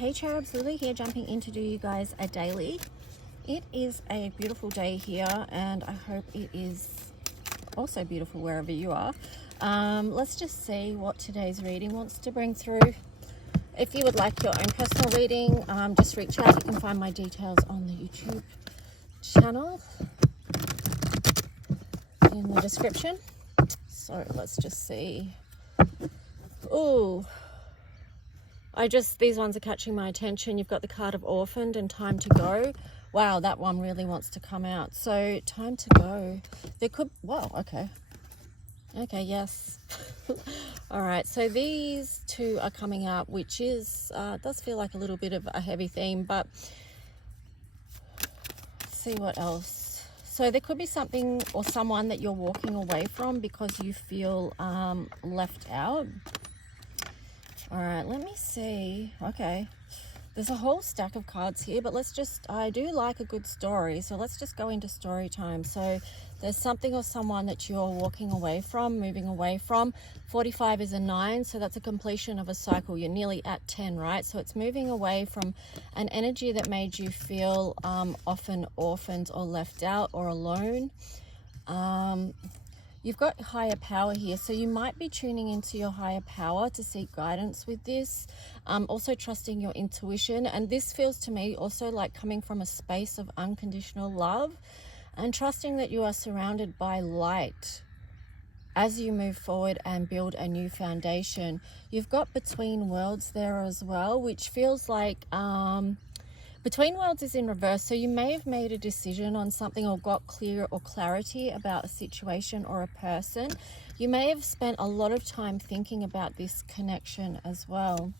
Hey cherubs, Lily here, jumping in to do you guys a daily. It is a beautiful day here, and I hope it is also beautiful wherever you are. Let's just see what today's reading wants to bring through. If you would like your own personal reading, just reach out. You can find my details on the YouTube channel in the description. So let's just see. Ooh, these ones are catching my attention. You've got the card of Orphaned and Time to Go. Wow, that one really wants to come out. So time to go. There could, wow, okay. Okay, yes. All right, so these two are coming out, which is, does feel like a little bit of a heavy theme, but let's see what else. So there could be something or someone that you're walking away from because you feel left out. All right, let me see. Okay, there's a whole stack of cards here, but I do like a good story, so let's just go into story time. So there's something or someone that you're walking away from, moving away from. 45 is a 9, so that's a completion of a cycle. You're nearly at 10, right? So it's moving away from an energy that made you feel often orphaned or left out or alone. You've got higher power here, so you might be tuning into your higher power to seek guidance with this. Also trusting your intuition, and this feels to me also like coming from a space of unconditional love and trusting that you are surrounded by light as you move forward and build a new foundation. You've got Between Worlds there as well, which feels like Between Worlds is in reverse, so you may have made a decision on something or got clear or clarity about a situation or a person. You may have spent a lot of time thinking about this connection as well.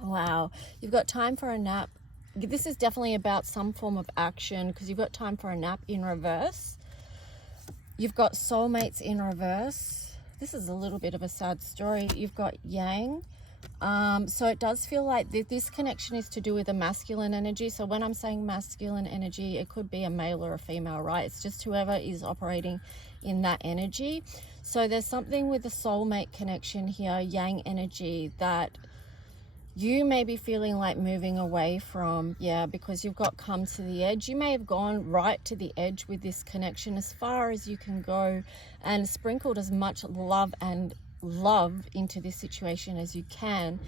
Wow, you've got time for a nap. This is definitely about some form of action because you've got time for a nap in reverse. You've got soulmates in reverse. This is a little bit of a sad story. You've got Yang. So it does feel like this connection is to do with a masculine energy. So when I'm saying masculine energy, it could be a male or a female, right? It's just whoever is operating in that energy. So there's something with the soulmate connection here, Yang energy, that you may be feeling like moving away from, because you've got come to the edge. You may have gone right to the edge with this connection, as far as you can go, and sprinkled as much love into this situation as you can.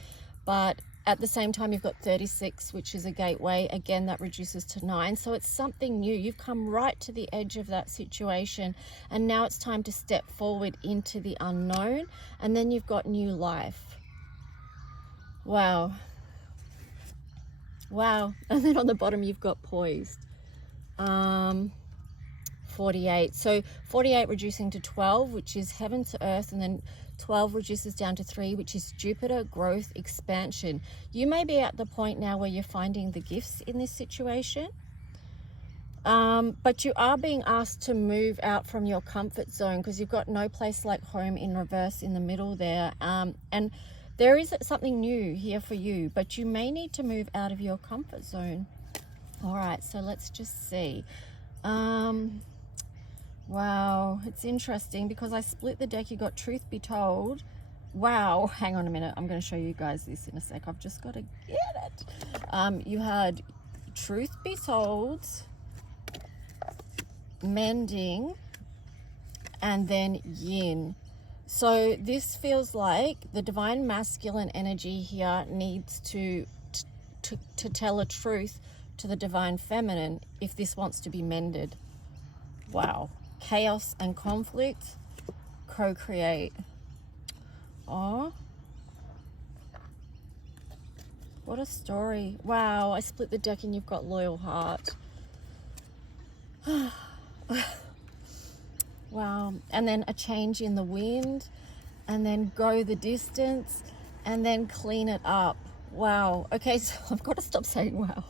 But at the same time, you've got 36, which is a gateway. Again, that reduces to 9. So it's something new. You've come right to the edge of that situation, and now it's time to step forward into the unknown. And then you've got new life. Wow. And then on the bottom, you've got Poised. 48. So 48 reducing to 12, which is heaven to earth, and then 12 reduces down to 3, which is Jupiter, growth, expansion. You may be at the point now where you're finding the gifts in this situation, but you are being asked to move out from your comfort zone because you've got no place like home in reverse in the middle there. And there is something new here for you, but you may need to move out of your comfort zone. All right, so let's just see. Wow, it's interesting because I split the deck. You got Truth Be Told. Wow, hang on a minute. I'm going to show you guys this in a sec. I've just got to get it. You had Truth Be Told, Mending, and then Yin. So this feels like the divine masculine energy here needs to tell a truth to the divine feminine if this wants to be mended. Wow. Chaos and conflict, co-create. Oh, what a story. Wow, I split the deck and you've got Loyal Heart. Wow. And then a change in the wind, and then go the distance, and then clean it up. Wow. Okay, so I've got to stop saying wow.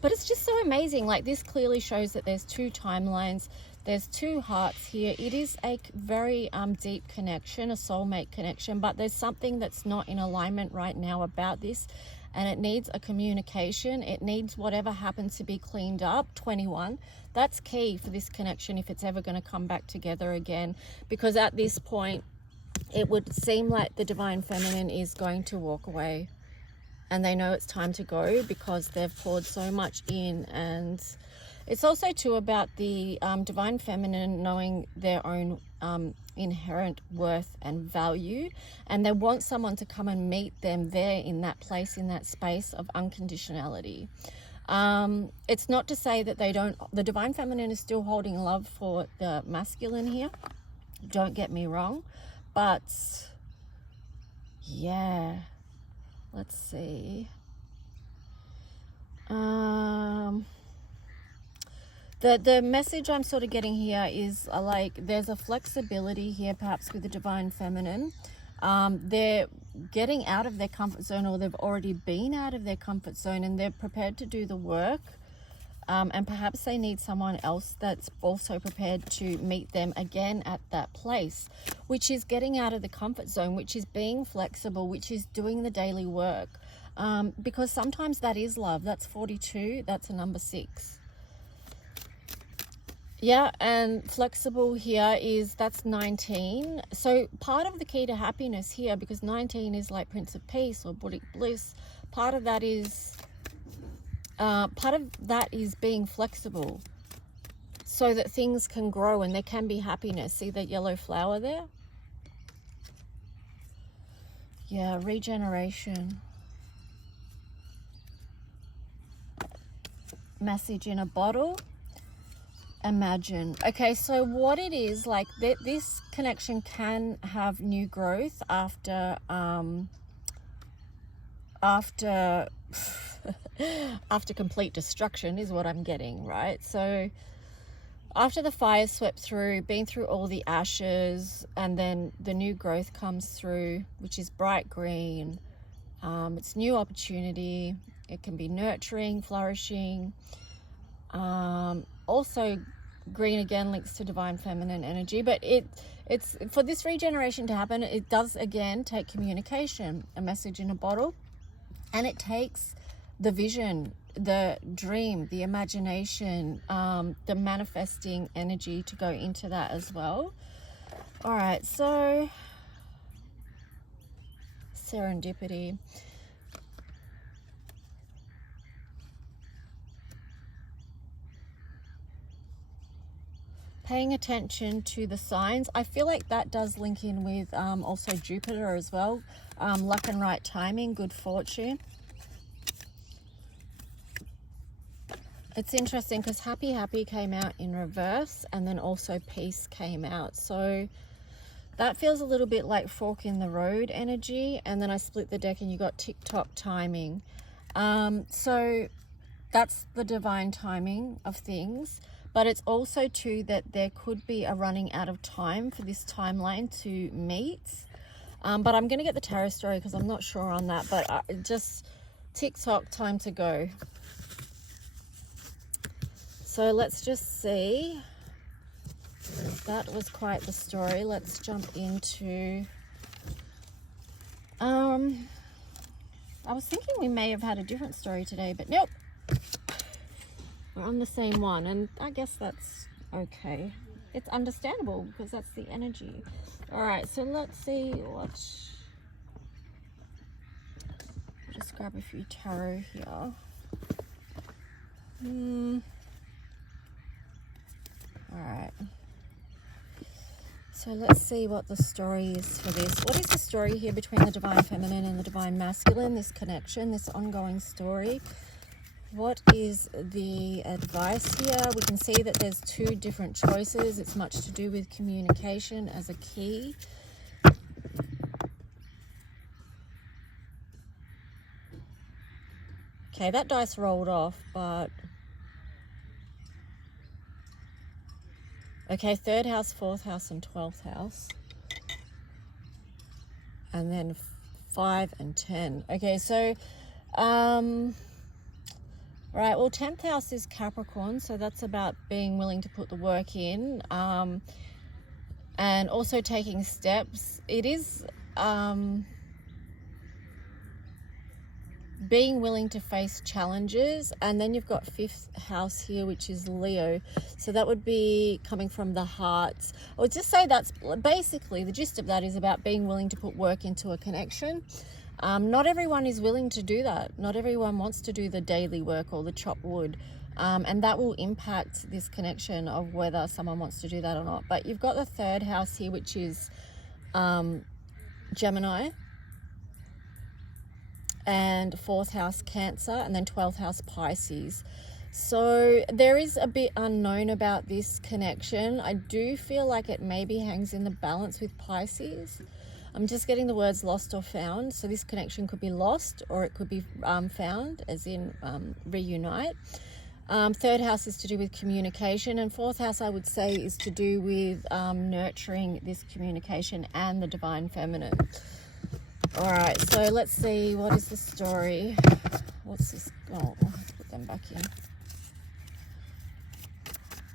But it's just so amazing. Like, this clearly shows that there's two timelines. There's two hearts here. It is a very deep connection, a soulmate connection, but there's something that's not in alignment right now about this, and it needs a communication. It needs whatever happens to be cleaned up. 21. That's key for this connection if it's ever going to come back together again, because at this point, it would seem like the divine feminine is going to walk away. and they know it's time to go because they've poured so much in. And it's also too about the divine feminine knowing their own inherent worth and value, and they want someone to come and meet them there in that place, in that space of unconditionality. It's not to say that the divine feminine is still holding love for the masculine here, don't get me wrong, but yeah, let's see. The message I'm sort of getting here is like there's a flexibility here, perhaps with the divine feminine. They're getting out of their comfort zone, or they've already been out of their comfort zone, and they're prepared to do the work. And perhaps they need someone else that's also prepared to meet them again at that place, which is getting out of the comfort zone, which is being flexible, which is doing the daily work. Because sometimes that is love. That's 42. That's a number 6. Yeah, and flexible here that's 19. So part of the key to happiness here, because 19 is like Prince of Peace or Buddhic bliss, part of that is being flexible so that things can grow and there can be happiness. See that yellow flower there? Yeah, regeneration. Message in a bottle. Imagine. Okay, so what it is, like this connection can have new growth after complete destruction is what I'm getting, right? So after the fire swept through, been through all the ashes, and then the new growth comes through, which is bright green. It's new opportunity. It can be nurturing, flourishing. Also green again links to divine feminine energy, but it's for this regeneration to happen, it does again take communication, a message in a bottle, and it takes the vision, the dream, the imagination, the manifesting energy to go into that as well. All right, so serendipity. Paying attention to the signs. I feel like that does link in with also Jupiter as well. Luck and right timing, good fortune. It's interesting because happy came out in reverse, and then also peace came out. So that feels a little bit like fork in the road energy. And then I split the deck and you got tick-tock timing. So that's the divine timing of things. But it's also too that there could be a running out of time for this timeline to meet. But I'm going to get the tarot story because I'm not sure on that. But just tick-tock, time to go. So let's just see. That was quite the story. Let's jump into... I was thinking we may have had a different story today, but nope. We're on the same one, and I guess that's okay. It's understandable because that's the energy. All right, so let's see what... Just grab a few tarot here. All right. So let's see what the story is for this. What is the story here between the divine feminine and the divine masculine? This connection, this ongoing story. What is the advice here? We can see that there's 2 different choices. It's much to do with communication as a key. Okay, that dice rolled off, but... Okay, 3rd house, 4th house, and 12th house. And then 5 and 10. Okay, so... Right, well, 10th house is Capricorn, so that's about being willing to put the work in, and also taking steps. It is being willing to face challenges. And then you've got 5th house here, which is Leo, so that would be coming from the heart. I would just say that's basically the gist of that is about being willing to put work into a connection. Not everyone is willing to do that. Not everyone wants to do the daily work or the chop wood. And that will impact this connection of whether someone wants to do that or not. But you've got the third house here, which is Gemini, and fourth house Cancer, and then 12th house Pisces. So there is a bit unknown about this connection. I do feel like it maybe hangs in the balance with Pisces. I'm just getting the words lost or found. So this connection could be lost, or it could be found, as in reunite. Third house is to do with communication, and fourth house, I would say, is to do with nurturing this communication and the divine feminine. All right, so let's see, what is the story? What's this? Oh, I'll have to put them back in.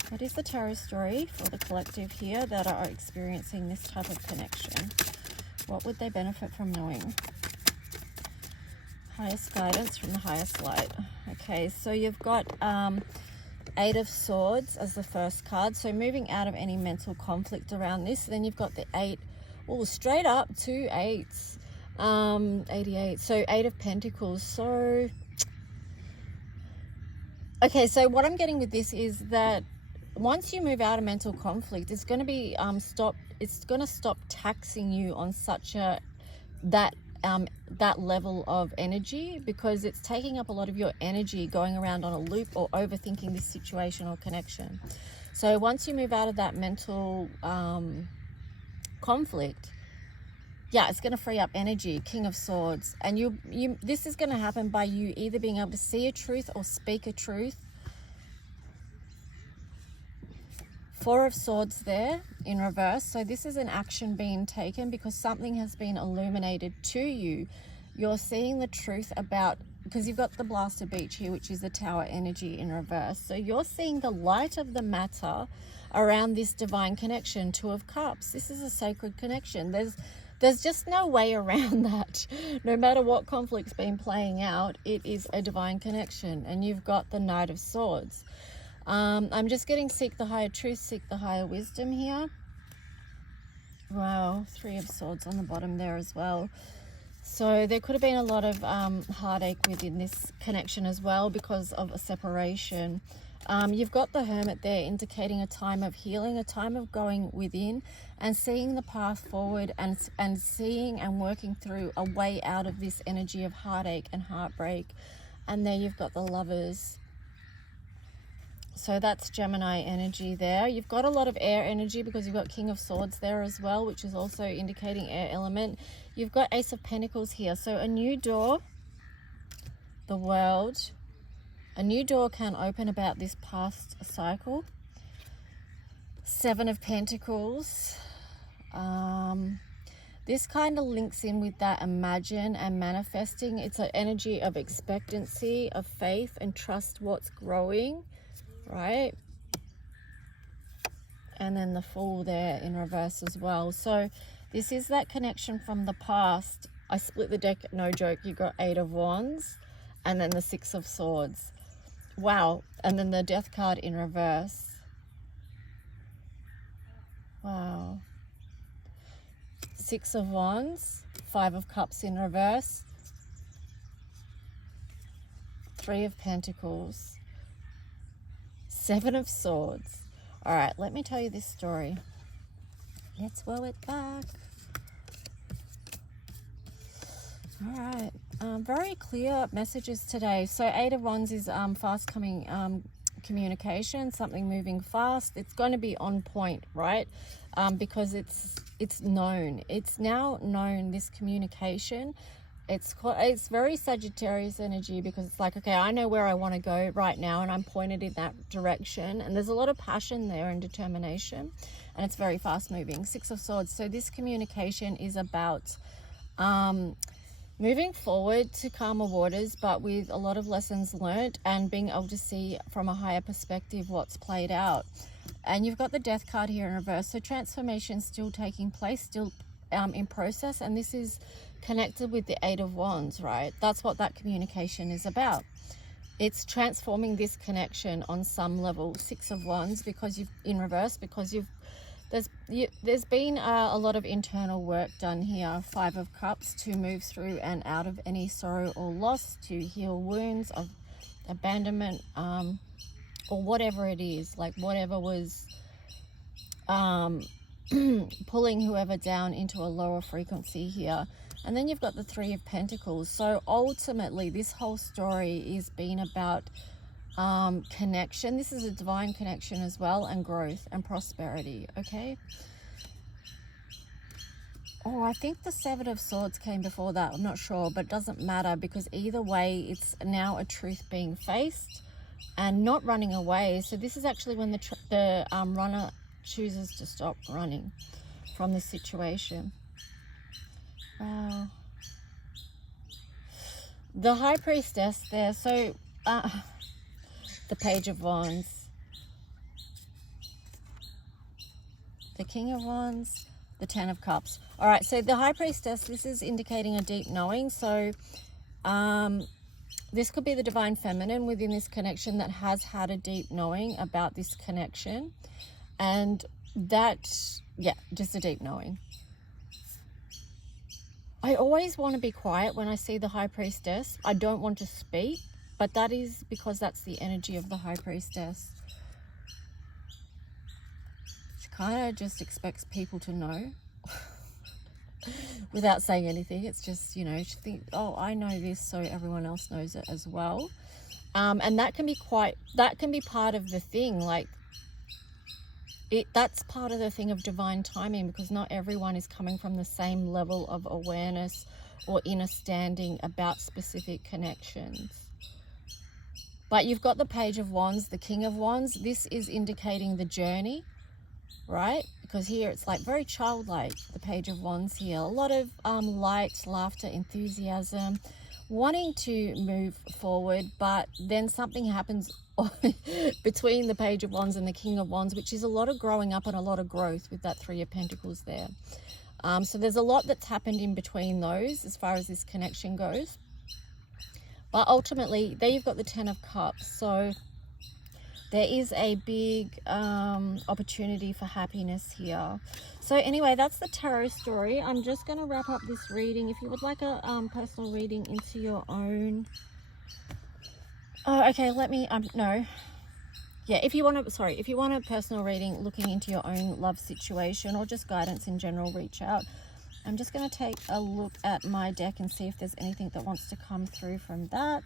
What is the tarot story for the collective here that are experiencing this type of connection? What would they benefit from knowing? Highest guidance from the highest light. Okay, so you've got Eight of Swords as the first card. So moving out of any mental conflict around this. Then you've got the eight, oh, straight up 2 8s. 88. So Eight of Pentacles. So, okay, so what I'm getting with this is that once you move out of mental conflict, it's going to be it's going to stop taxing you on such that level of energy, because it's taking up a lot of your energy going around on a loop or overthinking this situation or connection. So once you move out of that mental conflict, yeah, it's going to free up energy. King of Swords. And this is going to happen by you either being able to see a truth or speak a truth. Four of Swords there in reverse. So this is an action being taken because something has been illuminated to you. You're seeing the truth about, because you've got the Blaster Beach here, which is the Tower energy in reverse. So you're seeing the light of the matter around this divine connection. Two of Cups. This is a sacred connection. There's just no way around that. No matter what conflict's been playing out, it is a divine connection. And you've got the Knight of Swords. I'm just getting seek the higher truth, seek the higher wisdom here. Wow, Three of Swords on the bottom there as well. So there could have been a lot of heartache within this connection as well because of a separation. You've got the Hermit there indicating a time of healing, a time of going within and seeing the path forward and seeing and working through a way out of this energy of heartache and heartbreak. And there you've got the Lovers. So that's Gemini energy there. You've got a lot of air energy because you've got King of Swords there as well, which is also indicating air element. You've got Ace of Pentacles here. So a new door, the World. A new door can open about this past cycle. Seven of Pentacles. This kind of links in with that imagine and manifesting. It's an energy of expectancy, of faith, and trust what's growing, right? And then the Fool there in reverse as well. So this is that connection from the past. I split the deck, no joke. You got Eight of Wands and then the Six of Swords. Wow. And then the Death card in reverse. Wow. Six of Wands, Five of Cups in reverse, Three of Pentacles, Seven of Swords. All right, let me tell you this story. Let's roll it back. All right, very clear messages today. So Eight of Wands is fast coming communication, something moving fast. It's going to be on point, right? Because it's known. It's now known, this communication. It's very Sagittarius energy because it's like, okay, I know where I want to go right now and I'm pointed in that direction. And there's a lot of passion there and determination. And it's very fast moving. Six of Swords. So this communication is about moving forward to calmer waters, but with a lot of lessons learnt and being able to see from a higher perspective what's played out. And you've got the Death card here in reverse. So transformation still taking place, still in process. And this is connected with the Eight of Wands, right? That's what that communication is about. It's transforming this connection on some level. Six of Wands because you've in reverse because you've There's been a lot of internal work done here. 5 of Cups, to move through and out of any sorrow or loss, to heal wounds of abandonment, or whatever it is, like whatever was pulling whoever down into a lower frequency here. And then you've got the 3 of Pentacles. So ultimately this whole story is been about connection. This is a divine connection as well, and growth and prosperity. Okay. Oh, I think the 7 of Swords came before that. I'm not sure, but it doesn't matter, because either way it's now a truth being faced and not running away. So this is actually when the runner chooses to stop running from the situation. Wow. The High Priestess there. So the Page of Wands, the King of Wands, the 10 of Cups. All right, so the High Priestess, this is indicating a deep knowing. So this could be the Divine Feminine within this connection that has had a deep knowing about this connection. And that, yeah, just a deep knowing. I always want to be quiet when I see the High Priestess. I don't want to speak, but that is because that's the energy of the High Priestess. She kind of just expects people to know without saying anything. It's just, you know, she thinks, oh, I know this, so everyone else knows it as well. And that can be part of the thing. Like, that's part of the thing of divine timing, because not everyone is coming from the same level of awareness or understanding about specific connections. But you've got the Page of Wands, the King of Wands. This is indicating the journey, right? Because here it's like very childlike, the Page of Wands here. A lot of light, laughter, enthusiasm, wanting to move forward, but then something happens between the Page of Wands and the King of Wands, which is a lot of growing up and a lot of growth with that 3 of Pentacles there. So there's a lot that's happened in between those as far as this connection goes. But ultimately, there you've got the 10 of Cups. So there is a big opportunity for happiness here. So anyway, that's the tarot story. I'm just going to wrap up this reading. If you would like a personal reading into your own... Oh, okay, let me... no. Yeah, if you want a personal reading looking into your own love situation or just guidance in general, reach out. I'm just going to take a look at my deck and see if there's anything that wants to come through from that.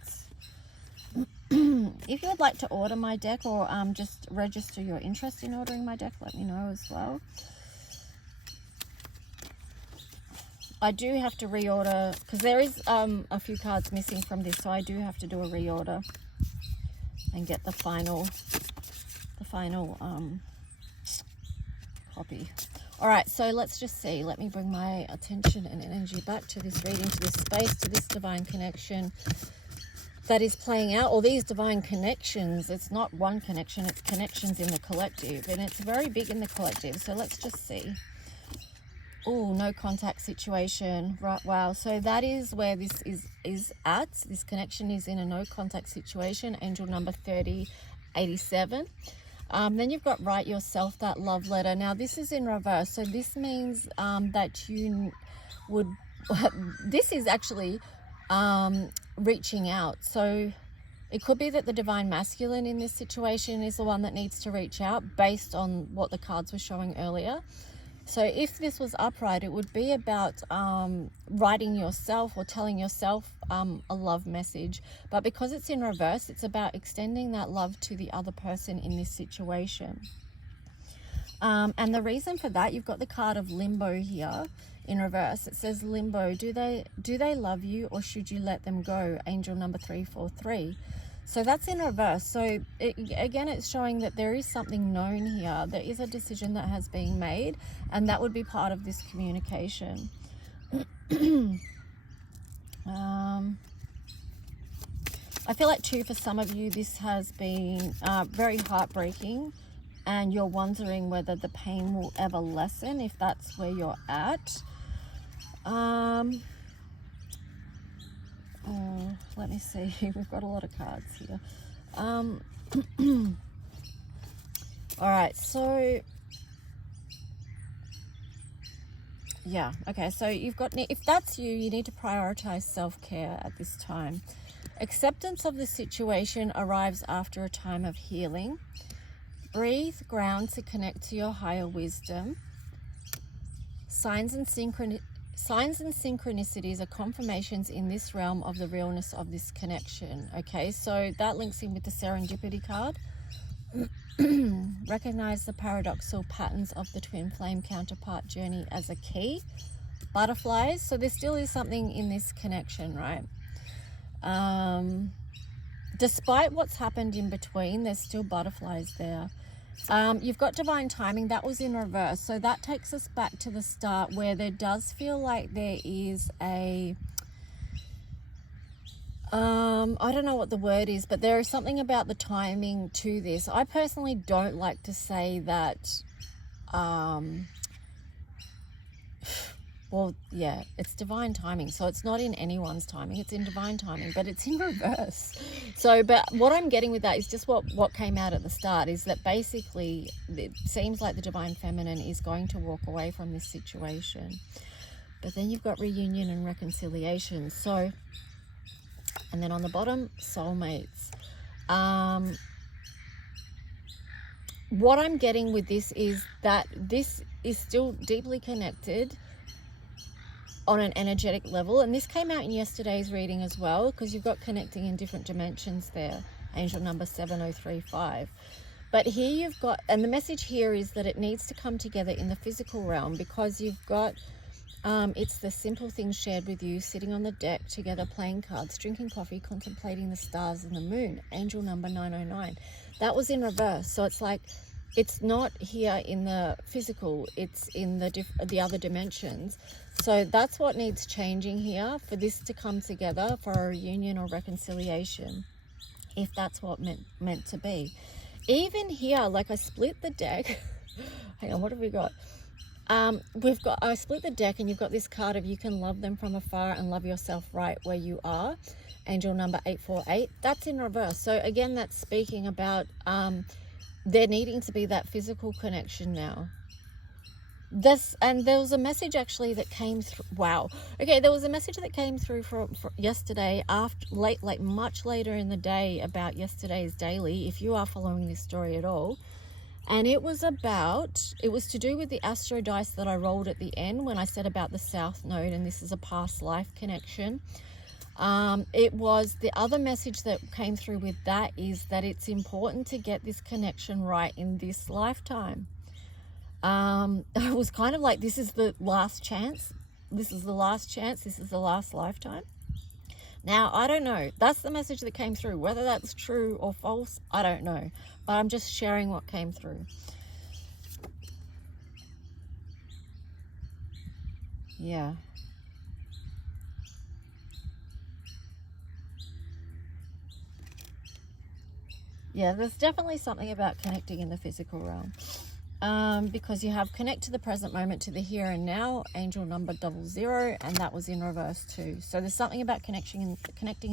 If you would like to order my deck or just register your interest in ordering my deck, let me know as well. I do have to reorder because there is a few cards missing from this, so I do have to do a reorder and get the final copy. All right, so let's just see. Let me bring my attention and energy back to this reading, to this space, to this divine connection that is playing out, or these divine connections. It's not one connection, it's connections in the collective, and it's very big in the collective. So let's just see. Oh, no contact situation. Right, wow. So that is where this is at. This connection is in a no contact situation. Angel number 3087. Then you've got write yourself that love letter. Now this is in reverse. So this means that you would, this is actually reaching out. So it could be that the divine masculine in this situation is the one that needs to reach out based on what the cards were showing earlier. So if this was upright, it would be about writing yourself or telling yourself a love message. But because it's in reverse, it's about extending that love to the other person in this situation. And the reason for that, you've got the card of limbo here in reverse. It says limbo. Do they love you, or should you let them go? Angel number 343. So that's in reverse. So again, it's showing that there is something known here. There is a decision that has been made, and that would be part of this communication. I feel like too, for some of you, this has been very heartbreaking, and you're wondering whether the pain will ever lessen, if that's where you're at. Oh, let me see. We've got a lot of cards here. All right, so Yeah, okay, so you've got, if that's you, you need to prioritize self-care at this time. Acceptance of the situation arrives after a time of healing. Breathe, ground to connect to your higher wisdom. Signs and synchronicities are confirmations in this realm of the realness of this connection. Okay, so that links in with the serendipity card. Recognize the paradoxical patterns of the twin flame counterpart journey as a key. Butterflies, so there still is something in this connection, right? Despite what's happened in between, there's still butterflies there. You've got divine timing. That was in reverse, so that takes us back to the start, where there does feel like there is a I don't know what the word is, but there is something about the timing to this. I personally don't like to say that well, yeah, it's divine timing. So it's not in anyone's timing, it's in divine timing, but it's in reverse. So, but what I'm getting with that is just what came out at the start, is that basically it seems like the divine feminine is going to walk away from this situation. But then you've got reunion and reconciliation. So, and then on the bottom, soulmates. What I'm getting with this is that this is still deeply connected on an energetic level, and this came out in yesterday's reading as well, because you've got connecting in different dimensions there, angel number 7035. But here you've got, and the message here is that it needs to come together in the physical realm, because you've got it's the simple things shared with you, sitting on the deck together, playing cards, drinking coffee, contemplating the stars and the moon, angel number 909. That was in reverse. So it's like, it's not here in the physical, it's in the other dimensions. So that's what needs changing here for this to come together, for a reunion or reconciliation, if that's what meant to be. Even here, like, I split the deck. Hang on, what have we got? I split the deck, and you've got this card of you can love them from afar and love yourself right where you are, angel number 848. That's in reverse. So again, that's speaking about there needing to be that physical connection now. And there was a message actually that came through. Wow. Okay, there was a message that came through for yesterday, much later in the day, about yesterday's daily, if you are following this story at all. And it was to do with the astro dice that I rolled at the end when I said about the South Node, and this is a past life connection. It was the other message that came through with that, is that it's important to get this connection right in this lifetime. It was kind of like, this is the last chance. This is the last chance. This is the last lifetime. Now, I don't know. That's the message that came through. Whether that's true or false, I don't know. But I'm just sharing what came through. Yeah. Yeah, there's definitely something about connecting in the physical realm. Because you have connect to the present moment, to the here and now, angel number 00, and that was in reverse too. So there's something about connecting in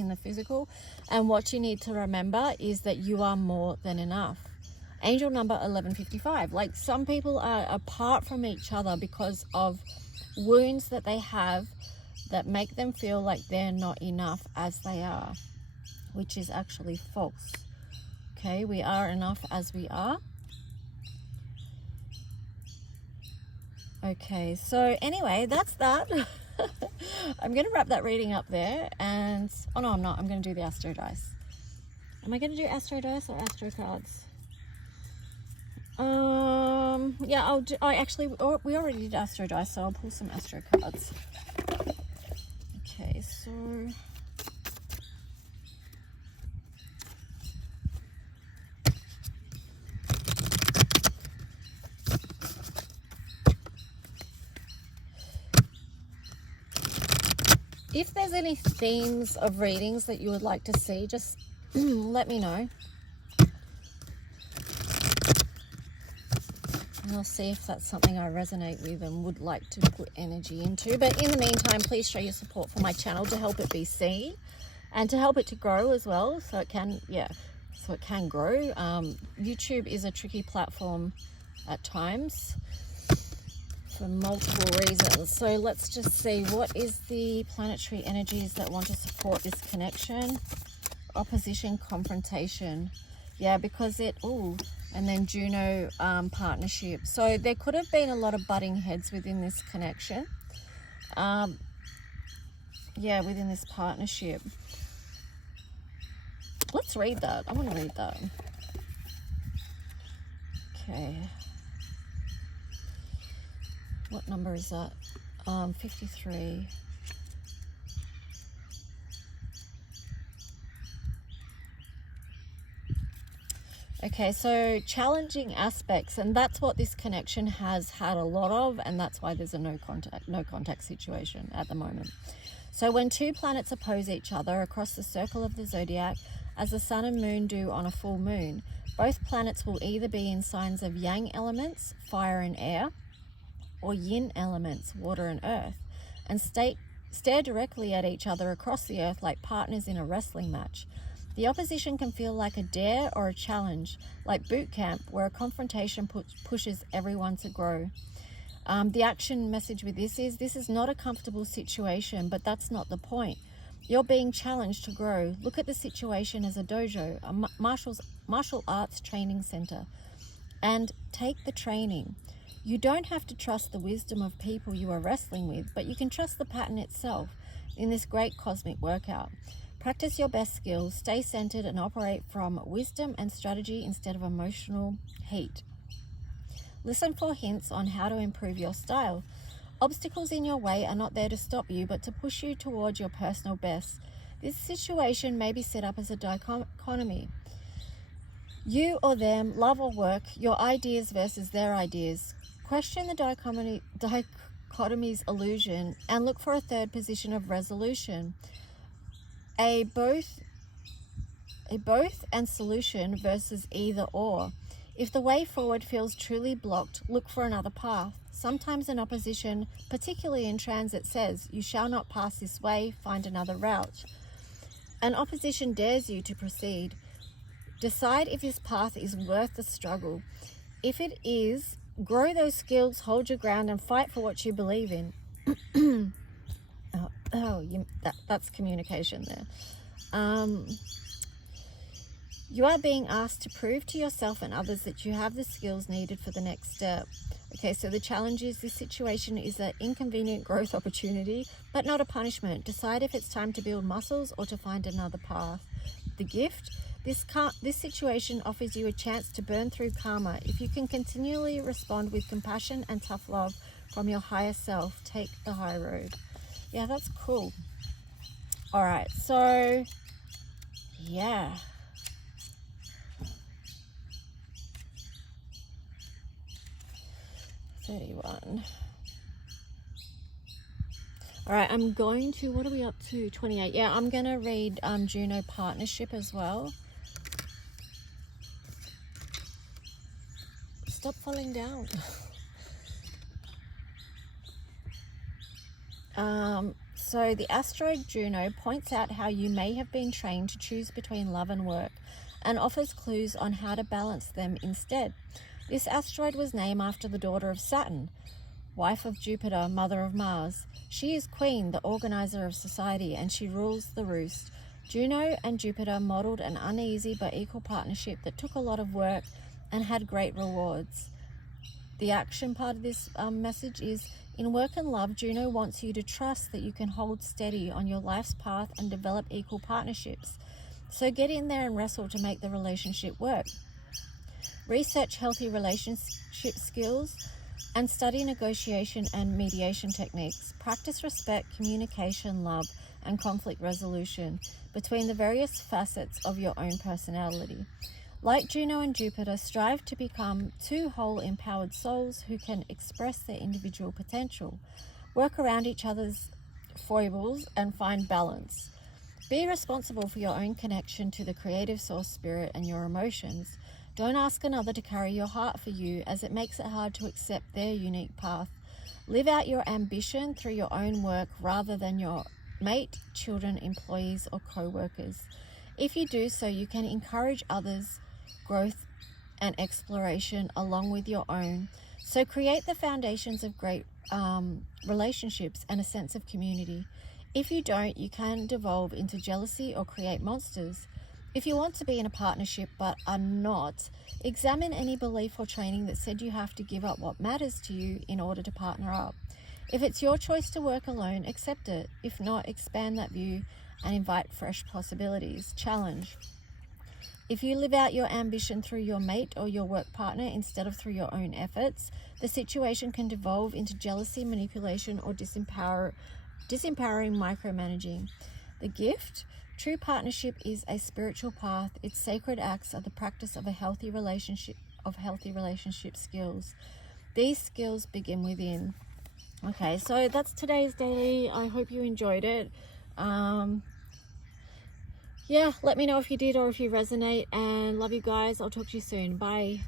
the physical, and what you need to remember is that you are more than enough. Angel number 1155. Like, some people are apart from each other because of wounds that they have that make them feel like they're not enough as they are, which is actually false. Okay, we are enough as we are. Okay, so anyway, that's that. I'm going to wrap that reading up there, and oh no, I'm not. I'm going to do the astro dice. Am I going to do astro dice or astro cards? Yeah, I'll do. We already did astro dice, so I'll pull some astro cards. Okay, so if there's any themes of readings that you would like to see, just let me know. And I'll see if that's something I resonate with and would like to put energy into. But in the meantime, please show your support for my channel to help it be seen and to help it to grow as well, so it can, so it can grow. YouTube is a tricky platform at times for multiple reasons. So let's just see, what is the planetary energies that want to support this connection? Opposition, confrontation. Yeah, because and then Juno, partnership. So there could have been a lot of butting heads within this connection. Within this partnership. Let's read that. I want to read that. Okay. What number is that? 53. Okay, so challenging aspects, and that's what this connection has had a lot of, and that's why there's a no contact situation at the moment. So when two planets oppose each other across the circle of the zodiac, as the sun and moon do on a full moon, both planets will either be in signs of yang elements, fire and air, or yin elements, water and earth, and stare directly at each other across the earth like partners in a wrestling match. The opposition can feel like a dare or a challenge, like boot camp, where a confrontation pushes everyone to grow. The action message with this is not a comfortable situation, but that's not the point. You're being challenged to grow. Look at the situation as a dojo, a martial arts training center, and take the training. You don't have to trust the wisdom of people you are wrestling with, but you can trust the pattern itself in this great cosmic workout. Practice your best skills, stay centered, and operate from wisdom and strategy instead of emotional heat. Listen for hints on how to improve your style. Obstacles in your way are not there to stop you, but to push you towards your personal best. This situation may be set up as a dichotomy. You or them, love or work, your ideas versus their ideas. Question the dichotomy's illusion and look for a third position of resolution. A both and solution versus either or. If the way forward feels truly blocked, look for another path. Sometimes an opposition, particularly in transit, says, "You shall not pass this way, find another route." An opposition dares you to proceed. Decide if this path is worth the struggle. If it is, grow those skills, hold your ground, and fight for what you believe in. That's communication there. You are being asked to prove to yourself and others that you have the skills needed for the next step. Okay, so the challenge is this situation is an inconvenient growth opportunity, but not a punishment. Decide if it's time to build muscles or to find another path. The gift, this situation offers you a chance to burn through karma. If you can continually respond with compassion and tough love from your higher self, take the high road. Yeah, that's cool. All right, so yeah. $31. All right, I'm going to, what are we up to? 28. Yeah, I'm going to read Juno partnership as well. Stop falling down. So the asteroid Juno points out how you may have been trained to choose between love and work and offers clues on how to balance them instead. This asteroid was named after the daughter of Saturn, wife of Jupiter, mother of Mars. She is Queen, the organizer of society, and she rules the roost. Juno and Jupiter modeled an uneasy but equal partnership that took a lot of work and had great rewards. The action part of this message is, in work and love, Juno wants you to trust that you can hold steady on your life's path and develop equal partnerships. So get in there and wrestle to make the relationship work. Research healthy relationship skills and study negotiation and mediation techniques. Practice respect, communication, love, and conflict resolution between the various facets of your own personality. Like Juno and Jupiter, strive to become two whole empowered souls who can express their individual potential, work around each other's foibles, and find balance. Be responsible for your own connection to the creative source spirit and your emotions. Don't ask another to carry your heart for you, as it makes it hard to accept their unique path. Live out your ambition through your own work rather than your mate, children, employees, or co-workers. If you do so, you can encourage others' growth and exploration along with your own. So create the foundations of great relationships and a sense of community. If you don't, you can devolve into jealousy or create monsters. If you want to be in a partnership but are not, examine any belief or training that said you have to give up what matters to you in order to partner up. If it's your choice to work alone, accept it. If not, expand that view and invite fresh possibilities. Challenge. If you live out your ambition through your mate or your work partner instead of through your own efforts, the situation can devolve into jealousy, manipulation, or disempowering micromanaging. The gift. True partnership is a spiritual path. Its sacred acts are the practice of healthy relationship skills. These skills begin within. Okay, so that's today's daily. I hope you enjoyed it. Yeah, let me know if you did or if you resonate, and love you guys. I'll talk to you soon. Bye.